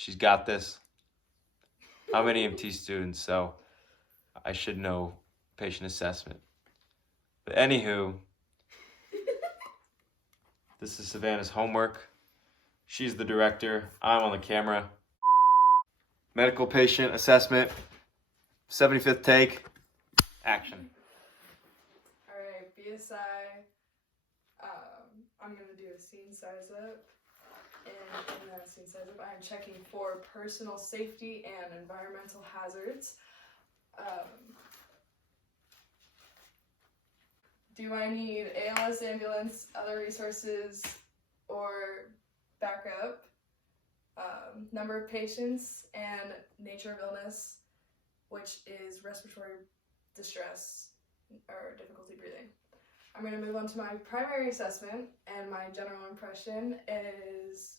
She's got this. I'm an EMT student, so I should know patient assessment. But anywho, this is Savannah's homework. She's the director. I'm on the camera. Medical patient assessment. 75th take. Action. All right, BSI. I'm going to do a scene size up. And in that scene size up, I'm checking for personal safety and environmental hazards. Do I need ALS, ambulance, other resources, or backup? Number of patients and nature of illness, which is respiratory distress or difficulty breathing. I'm going to move on to my primary assessment, and my general impression is,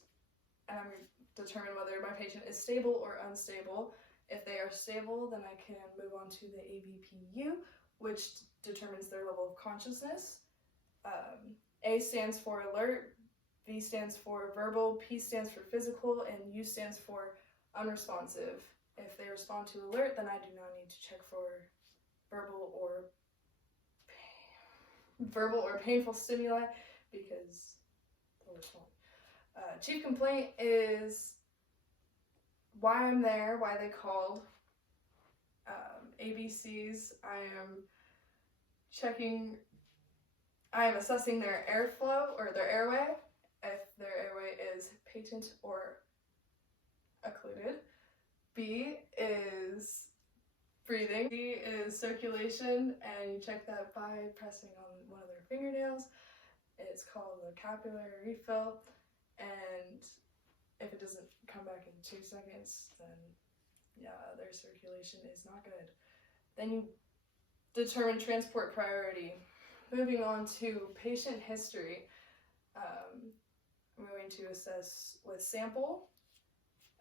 and I'm going to determine whether my patient is stable or unstable. If they are stable, then I can move on to the ABPU, which determines their level of consciousness. A stands for alert, V stands for verbal, P stands for physical, and U stands for unresponsive. If they respond to alert, then I do not need to check for verbal or painful stimuli because they'll respond. Chief complaint is why I'm there, why they called. ABCs, I am assessing their airflow or their airway, if their airway is patent or occluded. B is breathing. C is circulation, and you check that by pressing on one of their fingernails. It's called the capillary refill, and if it doesn't come back in 2 seconds, then yeah, their circulation is not good. Then you determine transport priority. Moving on to patient history. I'm going to assess with sample.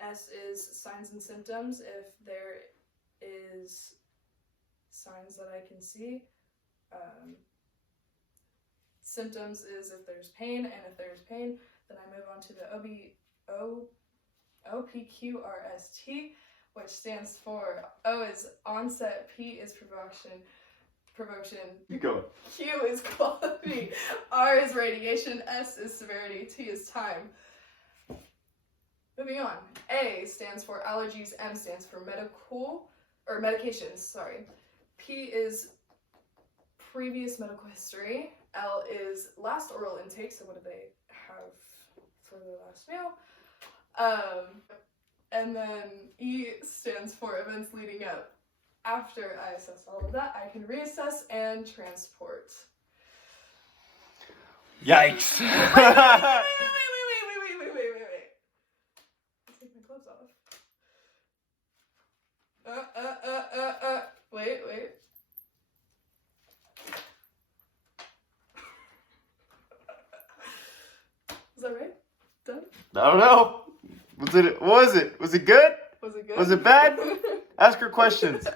S is signs and symptoms, if there is signs that I can see. Symptoms is if there's pain, and if there's pain, then I move on to the OPQRST, which stands for O is onset, P is provocation, Keep going. Q is quality, R is radiation, S is severity, T is time. Moving on. A stands for allergies, M stands for medications, P is previous medical history, L is last oral intake, so what did they have for their last meal? And then E stands for events leading up. After I assess all of that, I can reassess and transport. Yikes! Wait. Take my clothes off. Wait. Is that right? Done? I don't know. What was it? Was it good? Was it good? Was it bad? Ask her questions.